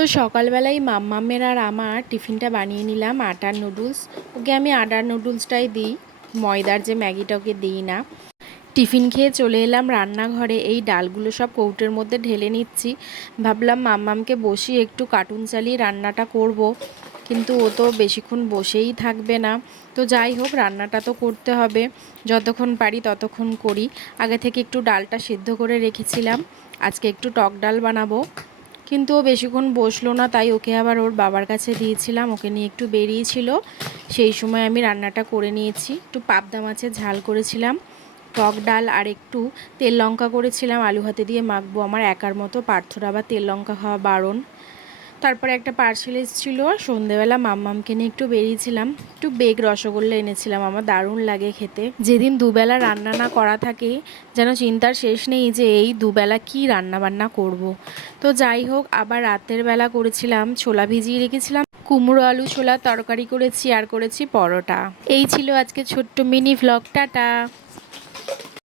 তো সকালবেলায় মাম্মামের আর আমার টিফিনটা বানিয়ে নিলাম আটার নুডলস। ওকে আমি আটার নুডলসটাই দিই, ময়দার যে ম্যাগিটা ওকে দিই না। টিফিন খেয়ে চলে এলাম রান্নাঘরে। এই ডালগুলো সব কৌটোর মধ্যে ঢেলে নিচ্ছি। ভাবলাম মাম্মামকে বসিয়ে একটু কার্টুন চালিয়ে রান্নাটা করব, কিন্তু ও তো বেশিক্ষণ বসেই থাকবে না। তো যাই হোক, রান্নাটা তো করতে হবে, যতক্ষণ পারি ততক্ষণ করি। আগে থেকে একটু ডালটা সিদ্ধ করে রেখেছিলাম, আজকে একটু টক ডাল বানাবো। কিন্তু ও বেশিক্ষণ বসলো না, তাই ওকে আবার ওর বাবার কাছে দিয়েছিলাম, ওকে নিয়ে একটু বেরিয়েছিল। সেই সময় আমি রান্নাটা করে নিয়েছি। একটু পাবদা মাছের ঝাল করেছিলাম, টক ডাল আর একটু তেল লঙ্কা করেছিলাম, আলু হাতে দিয়ে মাখবো। আমার একার মতো, পার্থর আবার তেল লঙ্কা খাওয়া বারণ। তারপরে একটা পার্সেল এসেছিলো, সন্ধেবেলা মাম্মামকে নিয়ে একটু বেরিয়েছিলাম। একটু বেগ রসগোল্লা এনেছিলাম, আমার দারুণ লাগে খেতে। যেদিন দুবেলা রান্না না করা থাকে, যেন চিন্তার শেষ নেই যে এই দুবেলা কি রান্না বান্না করব। তো যাই হোক, আবার রাতের বেলা করেছিলাম, ছোলা ভিজিয়ে রেখেছিলাম, কুমড়ো আলু ছোলা তরকারি করেছি, আর করেছি পরোটা। এই ছিল আজকে ছোট্ট মিনি ভ্লগ। টাটা।